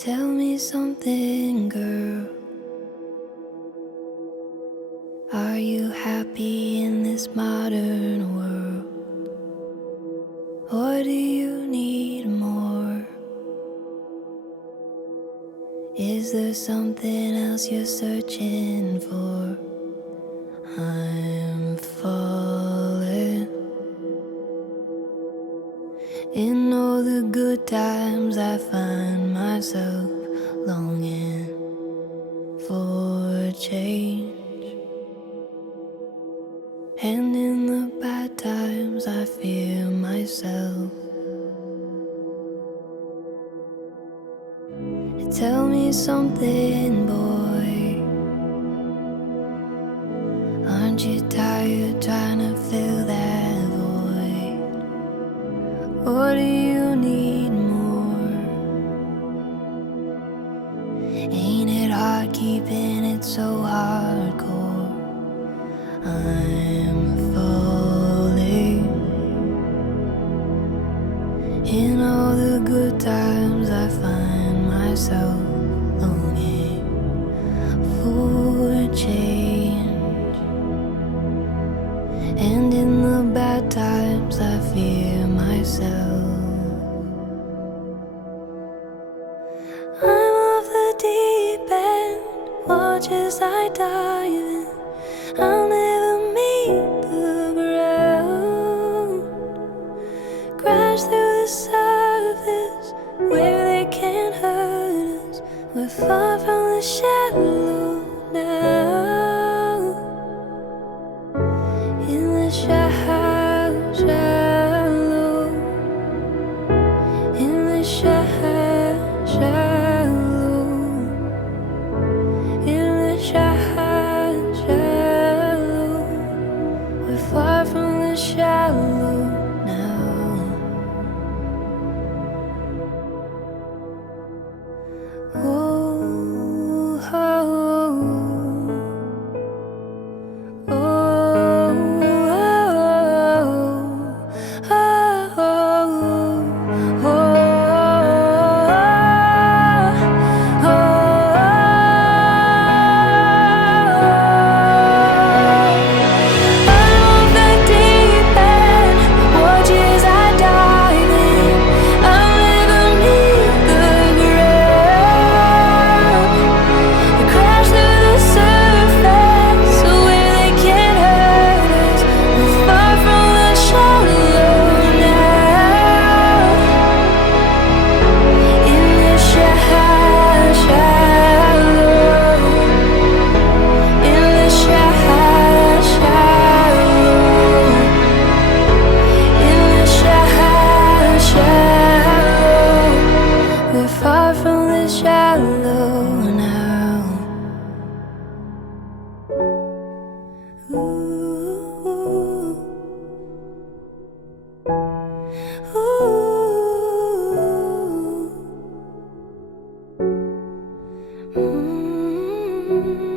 Tell me something, girl. Are you happy in this modern world? Or do you need more? Is there something else you're searching for? I'm falling. In all the good times I find myself longing for change. And in the bad times I fear myself. Tell me something, boy. Aren't you tired trying to fill that void? Or do you need more? Ain't it hard keeping it so hardcore? I'm falling. In all the good times I find myself longing for change. And in the bad times I fear myself. I'm off the deep end, watch as I dive in. I'll never meet the ground. Crash through the surface where they can't hurt us. We're far from the shallow now. In the shallow, in the shallow. Far from the shallow now. Oh, oh, oh, ooh.